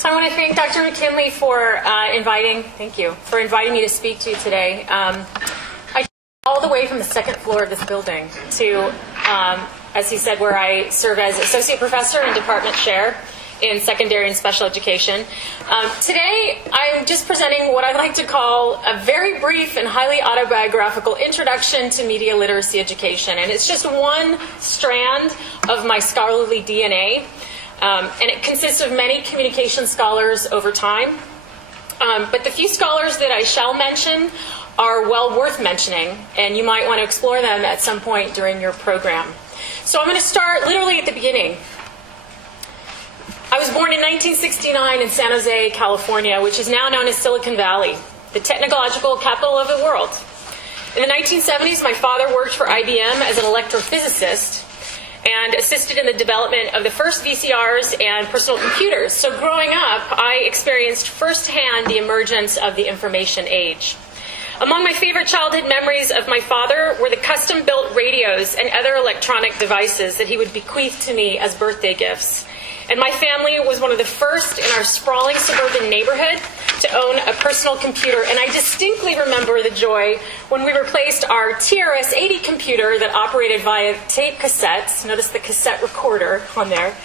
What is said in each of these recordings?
So I want to thank Dr. McKinley for inviting me to speak to you today. I came all the way from the second floor of this building to, as he said, where I serve as associate professor and department chair in secondary and special education. Today, I'm just presenting what I like to call a very brief and highly autobiographical introduction to media literacy education. And it's just one strand of my scholarly DNA. And it consists of many communication scholars over time. But the few scholars that I shall mention are well worth mentioning, and you might want to explore them at some point during your program. So I'm going to start literally at the beginning. I was born in 1969 in San Jose, California, which is now known as Silicon Valley, the technological capital of the world. In the 1970s, my father worked for IBM as an electrophysicist and assisted in the development of the first VCRs and personal computers. So growing up, I experienced firsthand the emergence of the information age. Among my favorite childhood memories of my father were the custom-built radios and other electronic devices that he would bequeath to me as birthday gifts. And my family was one of the first in our sprawling suburban neighborhood to own a personal computer. And I distinctly remember the joy when we replaced our TRS-80 computer that operated via tape cassettes, notice the cassette recorder on there,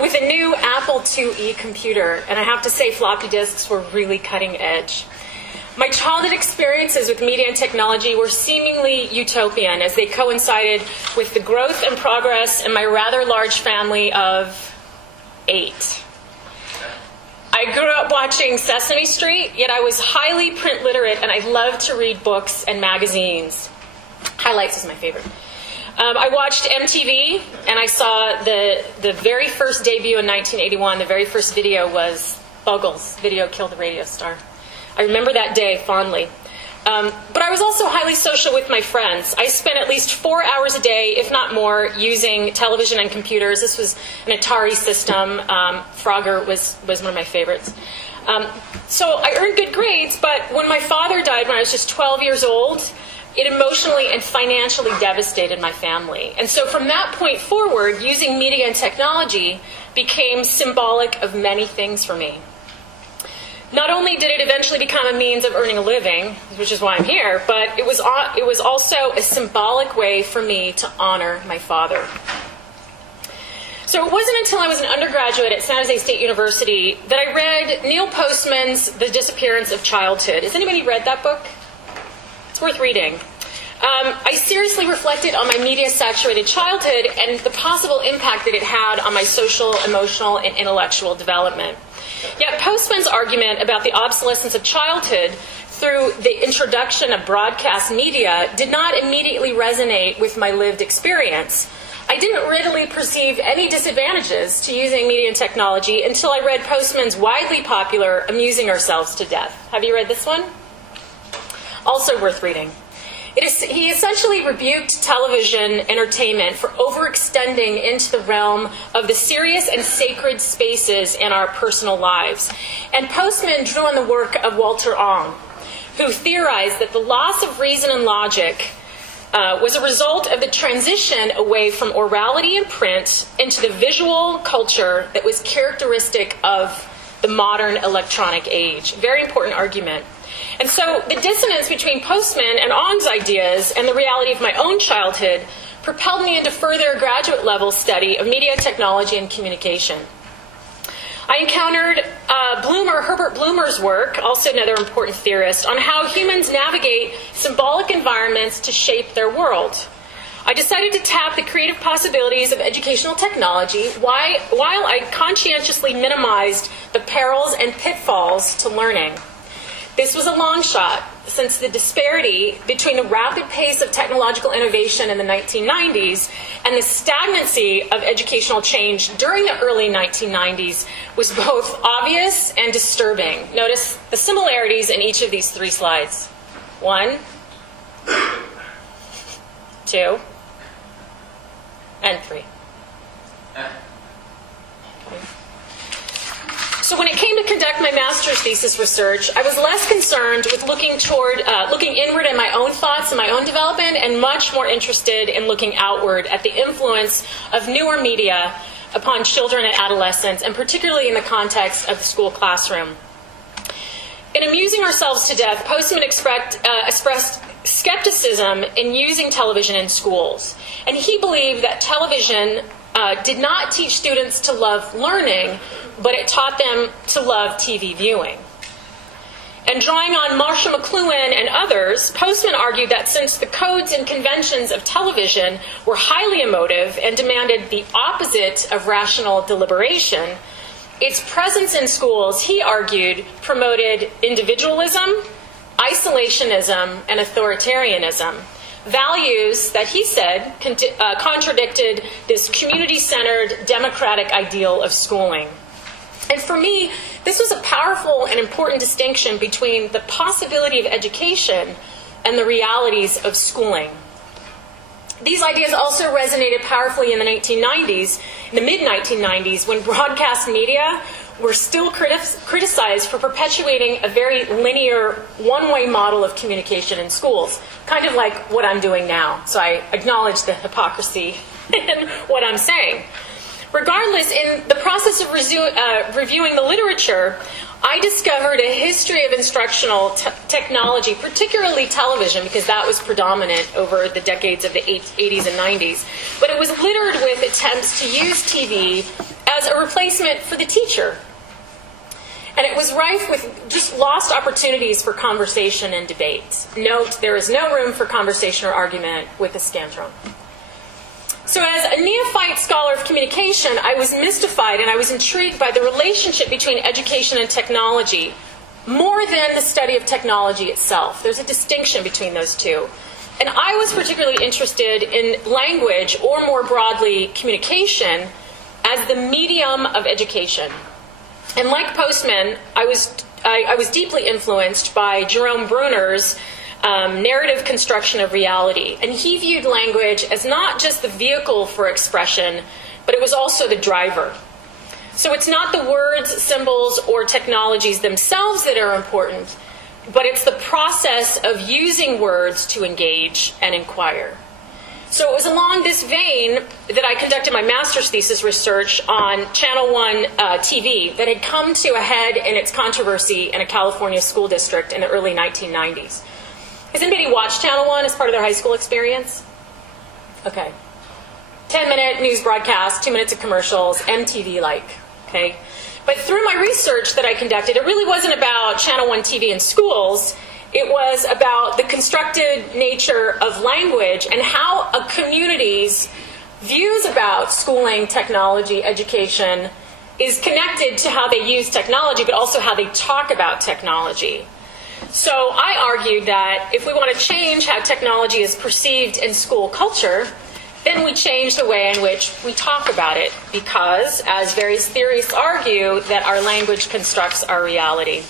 with a new Apple IIe computer. And I have to say floppy disks were really cutting edge. My childhood experiences with media and technology were seemingly utopian as they coincided with the growth and progress in my rather large family of 8. I grew up watching Sesame Street, yet I was highly print literate and I loved to read books and magazines. Highlights is my favorite. I watched MTV and I saw the very first debut in 1981. The very first video was Buggles' Video Killed the Radio Star. I remember that day fondly. But I was also highly social with my friends. I spent at least 4 hours a day, if not more, using television and computers. This was an Atari system. Frogger was one of my favorites. So I earned good grades, but when my father died when I was just 12 years old, it emotionally and financially devastated my family. And so from that point forward, using media and technology became symbolic of many things for me. Not only did it eventually become a means of earning a living, which is why I'm here, but it was also a symbolic way for me to honor my father. So it wasn't until I was an undergraduate at San Jose State University that I read Neil Postman's The Disappearance of Childhood. Has anybody read that book? It's worth reading. I seriously reflected on my media-saturated childhood and the possible impact that it had on my social, emotional, and intellectual development. Yet Postman's argument about the obsolescence of childhood through the introduction of broadcast media did not immediately resonate with my lived experience. I didn't readily perceive any disadvantages to using media and technology until I read Postman's widely popular Amusing Ourselves to Death. Have you read this one? Also worth reading. He essentially rebuked television entertainment for overextending into the realm of the serious and sacred spaces in our personal lives. And Postman drew on the work of Walter Ong, who theorized that the loss of reason and logic was a result of the transition away from orality and print into the visual culture that was characteristic of the modern electronic age. Very important argument. And so the dissonance between Postman and Ong's ideas and the reality of my own childhood propelled me into further graduate-level study of media technology and communication. I encountered Herbert Bloomer's work, also another important theorist, on how humans navigate symbolic environments to shape their world. I decided to tap the creative possibilities of educational technology while I conscientiously minimized the perils and pitfalls to learning. This was a long shot, since the disparity between the rapid pace of technological innovation in the 1990s and the stagnancy of educational change during the early 1990s was both obvious and disturbing. Notice the similarities in each of these 3 slides. 1, 2, and 3. So when it came to conduct my master's thesis research, I was less concerned with looking inward at my own thoughts and my own development, and much more interested in looking outward at the influence of newer media upon children and adolescents, and particularly in the context of the school classroom. In Amusing Ourselves to Death, Postman expressed skepticism in using television in schools. And he believed that television did not teach students to love learning, but it taught them to love TV viewing. And drawing on Marshall McLuhan and others, Postman argued that since the codes and conventions of television were highly emotive and demanded the opposite of rational deliberation, its presence in schools, he argued, promoted individualism, isolationism, and authoritarianism, values that he said contradicted this community-centered democratic ideal of schooling. And for me, this was a powerful and important distinction between the possibility of education and the realities of schooling. These ideas also resonated powerfully in the 1990s, in the mid-1990s, when broadcast media were still criticized for perpetuating a very linear, one-way model of communication in schools, kind of like what I'm doing now. So I acknowledge the hypocrisy in what I'm saying. Regardless, in the process of reviewing the literature, I discovered a history of instructional technology, particularly television, because that was predominant over the decades of the 80s and 90s. But it was littered with attempts to use TV as a replacement for the teacher. And it was rife with just lost opportunities for conversation and debate. Note, there is no room for conversation or argument with the scantron. So as a neophyte scholar of communication, I was mystified and I was intrigued by the relationship between education and technology, more than the study of technology itself. There's a distinction between those two. And I was particularly interested in language, or more broadly, communication, as the medium of education. And like Postman, I was deeply influenced by Jerome Bruner's narrative construction of reality. And he viewed language as not just the vehicle for expression, but it was also the driver. So it's not the words, symbols, or technologies themselves that are important, but it's the process of using words to engage and inquire. So it was along this vein that I conducted my master's thesis research on Channel 1 TV that had come to a head in its controversy in a California school district in the early 1990s. Has anybody watched Channel 1 as part of their high school experience? Okay. 10-minute news broadcast, 2 minutes of commercials, MTV-like. Okay. But through my research that I conducted, it really wasn't about Channel 1 TV in schools. It was about the constructed nature of language and how a community's views about schooling, technology, education is connected to how they use technology, but also how they talk about technology. So I argued that if we want to change how technology is perceived in school culture, then we change the way in which we talk about it, because, as various theorists argue, that our language constructs our reality.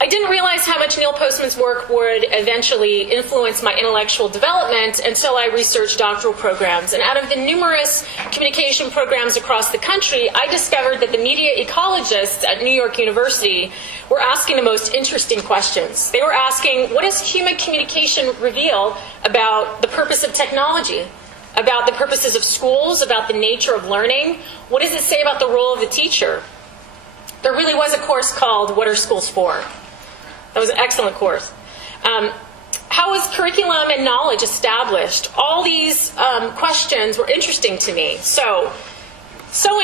I didn't realize how much Neil Postman's work would eventually influence my intellectual development until I researched doctoral programs. And out of the numerous communication programs across the country, I discovered that the media ecologists at New York University were asking the most interesting questions. They were asking, what does human communication reveal about the purpose of technology, about the purposes of schools, about the nature of learning? What does it say about the role of the teacher? There really was a course called What Are Schools For? That was an excellent course. How is curriculum and knowledge established? All these questions were interesting to me. So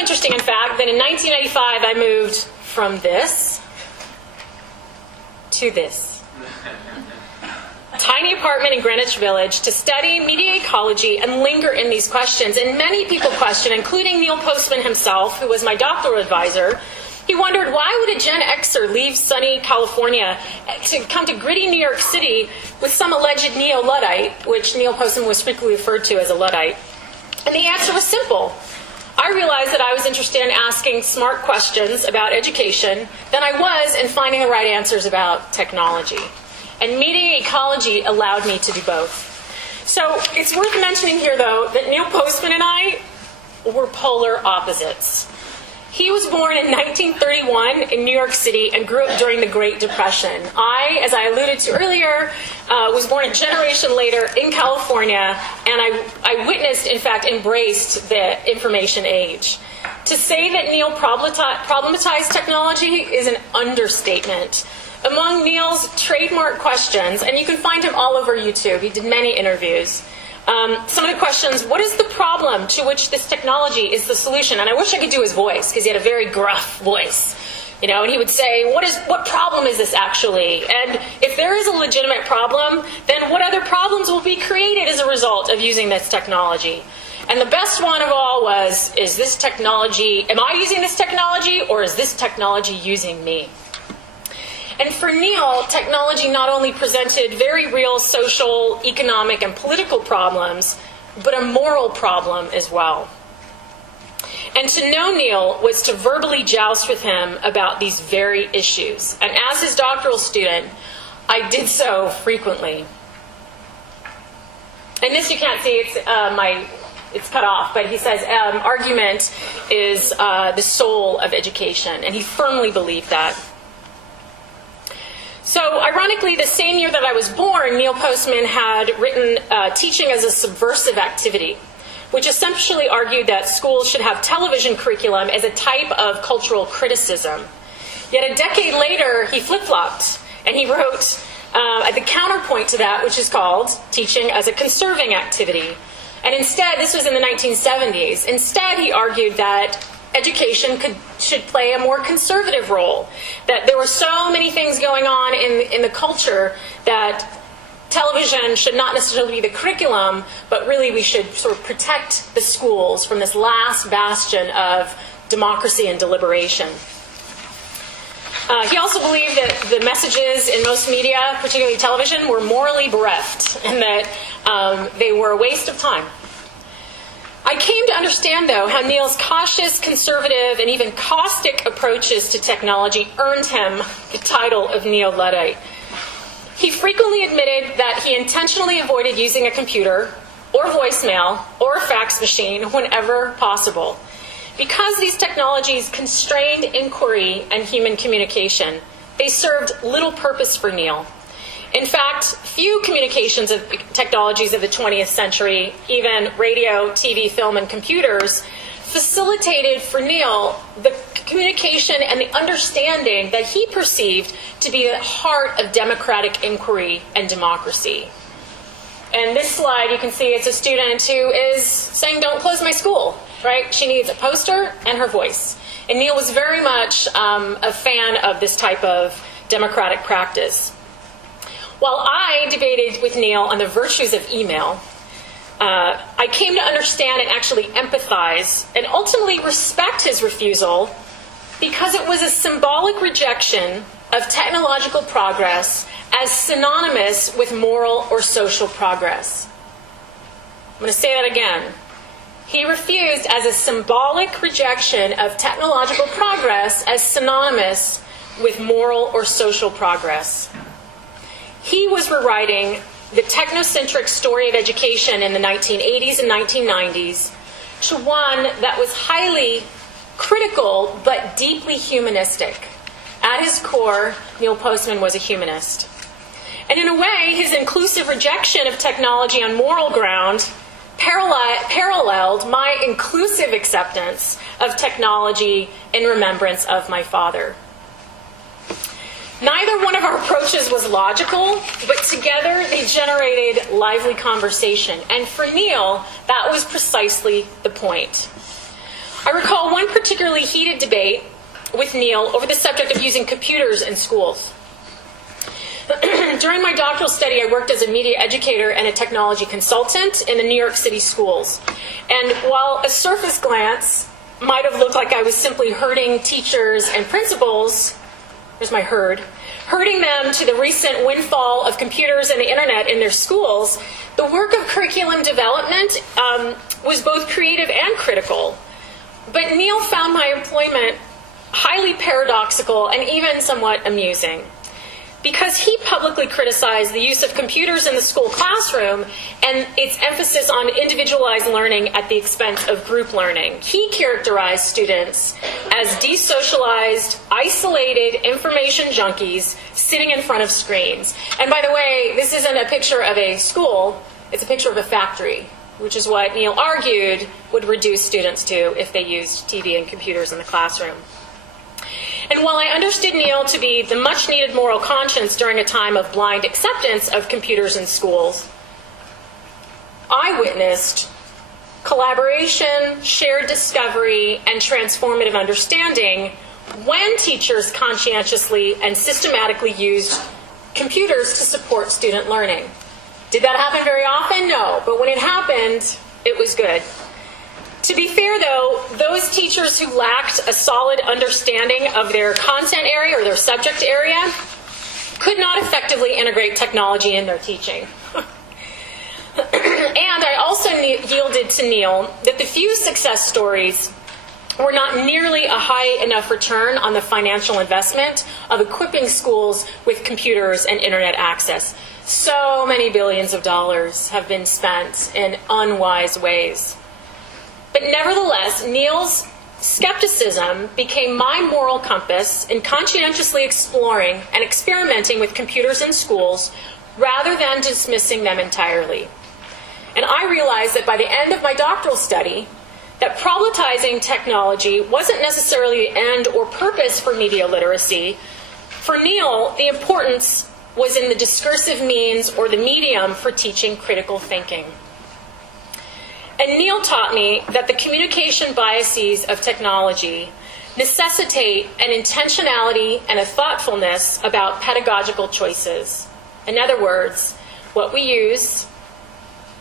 interesting, in fact, that in 1995 I moved from this to this. Tiny apartment in Greenwich Village to study media ecology and linger in these questions. And many people questioned, including Neil Postman himself, who was my doctoral advisor. He wondered, why would a Gen Xer leave sunny California to come to gritty New York City with some alleged neo-Luddite, which Neil Postman was frequently referred to as a Luddite? And the answer was simple. I realized that I was interested in asking smart questions about education than I was in finding the right answers about technology. And media ecology allowed me to do both. So it's worth mentioning here, though, that Neil Postman and I were polar opposites. He was born in 1931 in New York City and grew up during the Great Depression. I, as I alluded to earlier, was born a generation later in California, and I witnessed, in fact, embraced the information age. To say that Neil problematized technology is an understatement. Among Neil's trademark questions, and you can find him all over YouTube, he did many interviews. Some of the questions, what is the problem to which this technology is the solution? And I wish I could do his voice, because he had a very gruff voice. You know, and he would say, what problem is this actually? And if there is a legitimate problem, then what other problems will be created as a result of using this technology? And the best one of all was, is this technology, am I using this technology, or is this technology using me? And for Neil, technology not only presented very real social, economic, and political problems, but a moral problem as well. And to know Neil was to verbally joust with him about these very issues. And as his doctoral student, I did so frequently. And this you can't see, it's cut off, but he says argument is the soul of education, and he firmly believed that. So, ironically, the same year that I was born, Neil Postman had written Teaching as a Subversive Activity, which essentially argued that schools should have television curriculum as a type of cultural criticism. Yet a decade later, he flip-flopped, and he wrote the counterpoint to that, which is called Teaching as a Conserving Activity. And instead, this was in the 1970s, instead he argued that education should play a more conservative role, that there were so many things going on in the culture that television should not necessarily be the curriculum, but really we should sort of protect the schools from this last bastion of democracy and deliberation. He also believed that the messages in most media, particularly television, were morally bereft and that they were a waste of time. I came to understand, though, how Neil's cautious, conservative, and even caustic approaches to technology earned him the title of Neo-Luddite. He frequently admitted that he intentionally avoided using a computer or voicemail or a fax machine whenever possible. Because these technologies constrained inquiry and human communication, they served little purpose for Neil. In fact, few communications of technologies of the 20th century, even radio, TV, film, and computers, facilitated for Neil the communication and the understanding that he perceived to be the heart of democratic inquiry and democracy. And this slide, you can see it's a student who is saying, don't close my school, right? She needs a poster and her voice. And Neil was very much a fan of this type of democratic practice. While I debated with Neil on the virtues of email, I came to understand and actually empathize and ultimately respect his refusal because it was a symbolic rejection of technological progress as synonymous with moral or social progress. I'm going to say that again. He refused as a symbolic rejection of technological progress as synonymous with moral or social progress. He was rewriting the technocentric story of education in the 1980s and 1990s to one that was highly critical but deeply humanistic. At his core, Neil Postman was a humanist. And in a way, his inclusive rejection of technology on moral ground paralleled my inclusive acceptance of technology in remembrance of my father. Neither one of our approaches was logical, but together they generated lively conversation. And for Neil, that was precisely the point. I recall one particularly heated debate with Neil over the subject of using computers in schools. During my doctoral study, I worked as a media educator and a technology consultant in the New York City schools. And while a surface glance might have looked like I was simply herding teachers and principals, here's my herding them to the recent windfall of computers and the internet in their schools, the work of curriculum development was both creative and critical. But Neil found my employment highly paradoxical and even somewhat amusing. because he publicly criticized the use of computers in the school classroom and its emphasis on individualized learning at the expense of group learning. He characterized students as desocialized, isolated information junkies sitting in front of screens. And by the way, this isn't a picture of a school, it's a picture of a factory, which is what Neil argued would reduce students to if they used TV and computers in the classroom. And while I understood Neil to be the much-needed moral conscience during a time of blind acceptance of computers in schools, I witnessed collaboration, shared discovery, and transformative understanding when teachers conscientiously and systematically used computers to support student learning. Did that happen very often? No. But when it happened, it was good. To be fair, though, those teachers who lacked a solid understanding of their content area or their subject area could not effectively integrate technology in their teaching. And I also yielded to Neil that the few success stories were not nearly a high enough return on the financial investment of equipping schools with computers and internet access. So many billions of dollars have been spent in unwise ways. But nevertheless, Neil's skepticism became my moral compass in conscientiously exploring and experimenting with computers in schools rather than dismissing them entirely. And I realized that by the end of my doctoral study, that problematizing technology wasn't necessarily the end or purpose for media literacy. For Neil, the importance was in the discursive means or the medium for teaching critical thinking. And Neil taught me that the communication biases of technology necessitate an intentionality and a thoughtfulness about pedagogical choices. In other words, what we use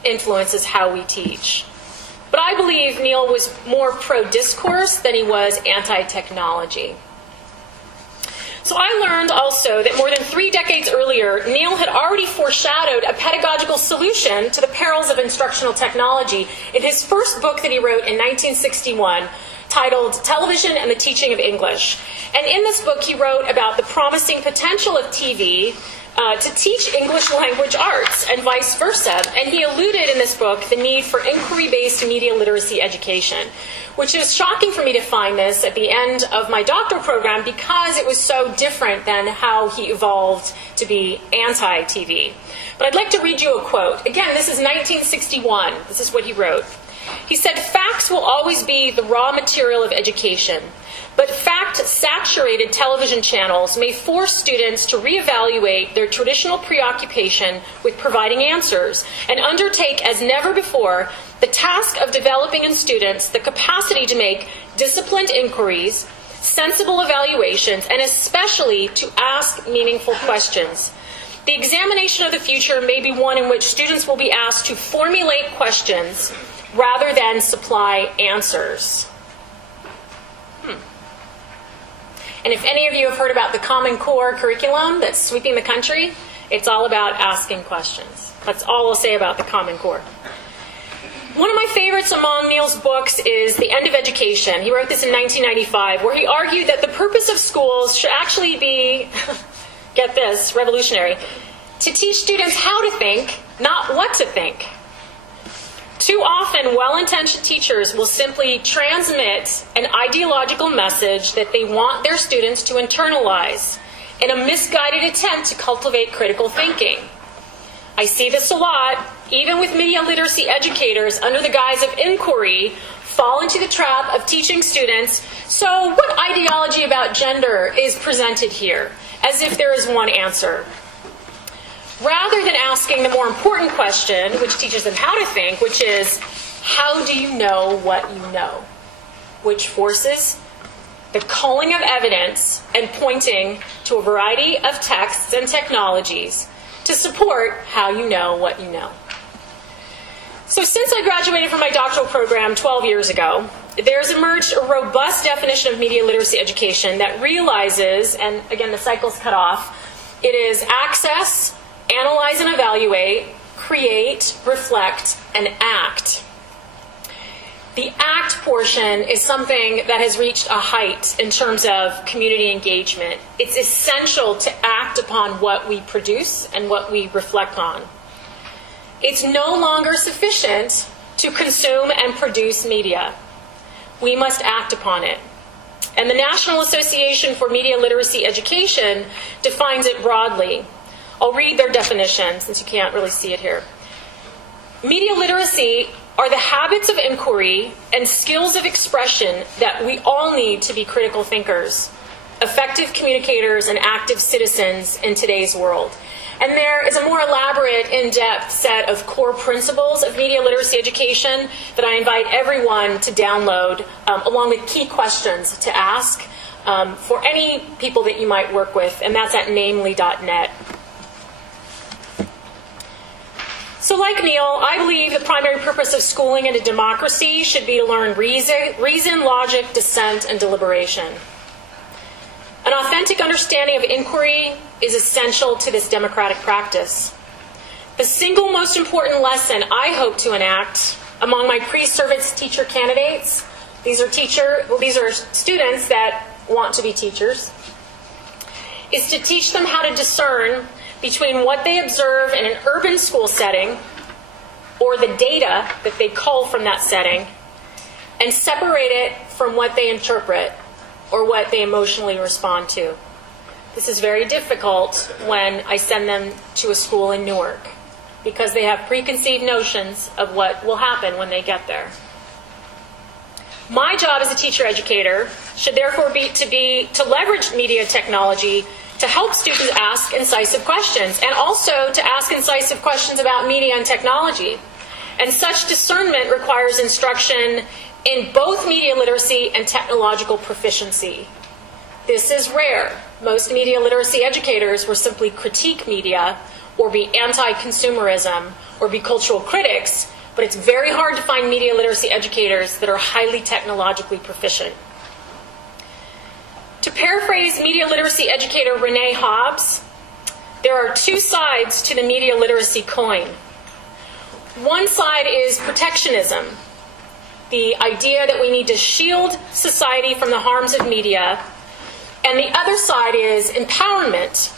influences how we teach. But I believe Neil was more pro-discourse than he was anti-technology. So I learned also that more than 3 decades earlier, Neil had already foreshadowed a pedagogical solution to the perils of instructional technology in his first book that he wrote in 1961, titled Television and the Teaching of English. And in this book, he wrote about the promising potential of TV to teach English language arts and vice versa. And he alluded in this book the need for inquiry-based media literacy education, which is shocking for me to find this at the end of my doctoral program because it was so different than how he evolved to be anti-TV. But I'd like to read you a quote. Again, this is 1961. This is what he wrote. He said, "Facts will always be the raw material of education, but fact-saturated television channels may force students to reevaluate their traditional preoccupation with providing answers and undertake as never before the task of developing in students the capacity to make disciplined inquiries, sensible evaluations, and especially to ask meaningful questions. The examination of the future may be one in which students will be asked to formulate questions rather than supply answers." And if any of you have heard about the Common Core curriculum that's sweeping the country, it's all about asking questions. That's all I'll say about the Common Core. One of my favorites among Neil's books is The End of Education. He wrote this in 1995, where he argued that the purpose of schools should actually be, get this, revolutionary, to teach students how to think, not what to think. Too often, well-intentioned teachers will simply transmit an ideological message that they want their students to internalize in a misguided attempt to cultivate critical thinking. I see this a lot, even with media literacy educators under the guise of inquiry, fall into the trap of teaching students, so what ideology about gender is presented here, as if there is one answer. Rather than asking the more important question, which teaches them how to think, which is, how do you know what you know? Which forces the culling of evidence and pointing to a variety of texts and technologies to support how you know what you know. So since I graduated from my doctoral program 12 years ago, there's emerged a robust definition of media literacy education that realizes, and again the cycle's cut off, it is access, analyze and evaluate, create, reflect, and act. The ACT portion is something that has reached a height in terms of community engagement. It's essential to act upon what we produce and what we reflect on. It's no longer sufficient to consume and produce media. We must act upon it. And the National Association for Media Literacy Education defines it broadly. I'll read their definition since you can't really see it here. Media literacy are the habits of inquiry and skills of expression that we all need to be critical thinkers, effective communicators, and active citizens in today's world. And there is a more elaborate, in-depth set of core principles of media literacy education that I invite everyone to download, along with key questions to ask for any people that you might work with, and that's at namely.net. So like Neil, I believe the primary purpose of schooling in a democracy should be to learn reason, logic, dissent, and deliberation. An authentic understanding of inquiry is essential to this democratic practice. The single most important lesson I hope to enact among my pre-service teacher candidates, these are students that want to be teachers, is to teach them how to discern between what they observe in an urban school setting or the data that they cull from that setting and separate it from what they interpret or what they emotionally respond to. This is very difficult when I send them to a school in Newark because they have preconceived notions of what will happen when they get there. My job as a teacher educator should therefore be to leverage media technology to help students ask incisive questions, and also to ask incisive questions about media and technology. And such discernment requires instruction in both media literacy and technological proficiency. This is rare. Most media literacy educators will simply critique media or be anti-consumerism or be cultural critics, but it's very hard to find media literacy educators that are highly technologically proficient. To paraphrase media literacy educator Renee Hobbs, there are two sides to the media literacy coin. One side is protectionism, the idea that we need to shield society from the harms of media, and the other side is empowerment,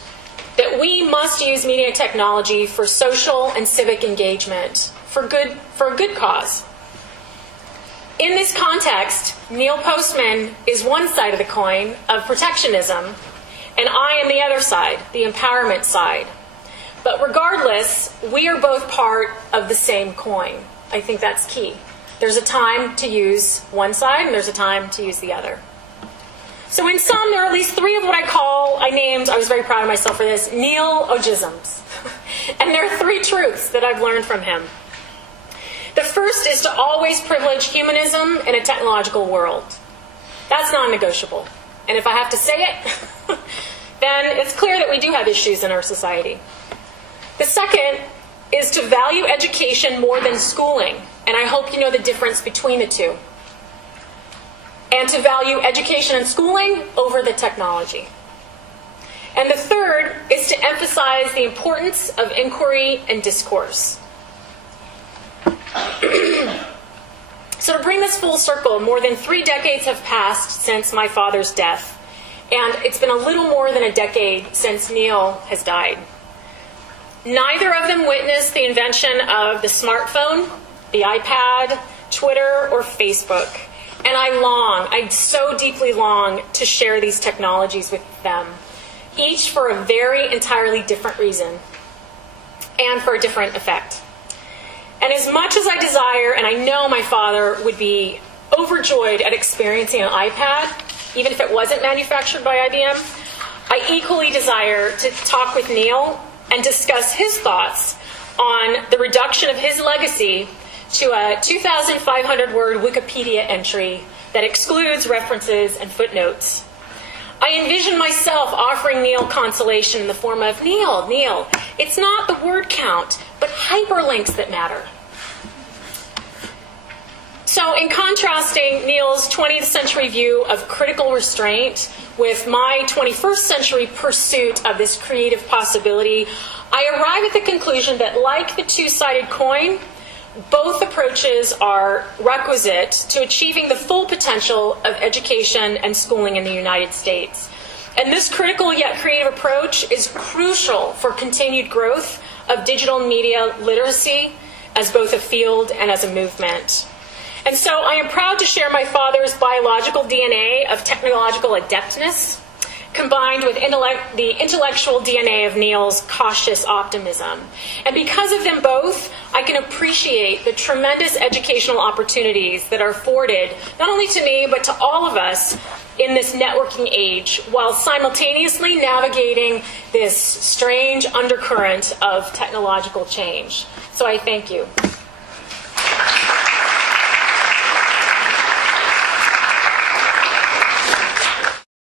that we must use media technology for social and civic engagement, for a good cause. In this context, Neil Postman is one side of the coin of protectionism, and I am the other side, the empowerment side. But regardless, we are both part of the same coin. I think that's key. There's a time to use one side, and there's a time to use the other. So in sum, there are at least three of what I named, I was very proud of myself for this, Neil-ogisms. And there are three truths that I've learned from him. The first is to always privilege humanism in a technological world. That's non-negotiable. And if I have to say it, then it's clear that we do have issues in our society. The second is to value education more than schooling. And I hope you know the difference between the two. And to value education and schooling over the technology. And the third is to emphasize the importance of inquiry and discourse. So to bring this full circle, more than 3 decades have passed since my father's death, and it's been a little more than a decade since Neil has died. Neither of them witnessed the invention of the smartphone, the iPad, Twitter, or Facebook, and I so deeply long to share these technologies with them, each for a very entirely different reason and for a different effect. And as much as I desire, and I know my father would be overjoyed at experiencing an iPad, even if it wasn't manufactured by IBM, I equally desire to talk with Neil and discuss his thoughts on the reduction of his legacy to a 2,500-word Wikipedia entry that excludes references and footnotes. I envision myself offering Neil consolation in the form of, Neil, it's not the word count, but hyperlinks that matter. So in contrasting Neil's 20th century view of critical restraint with my 21st century pursuit of this creative possibility, I arrive at the conclusion that like the two-sided coin, both approaches are requisite to achieving the full potential of education and schooling in the United States. And this critical yet creative approach is crucial for continued growth of digital media literacy as both a field and as a movement. And so I am proud to share my father's biological DNA of technological adeptness, combined with the intellectual DNA of Neil's cautious optimism. And because of them both, I can appreciate the tremendous educational opportunities that are afforded, not only to me, but to all of us in this networking age, while simultaneously navigating this strange undercurrent of technological change. So I thank you.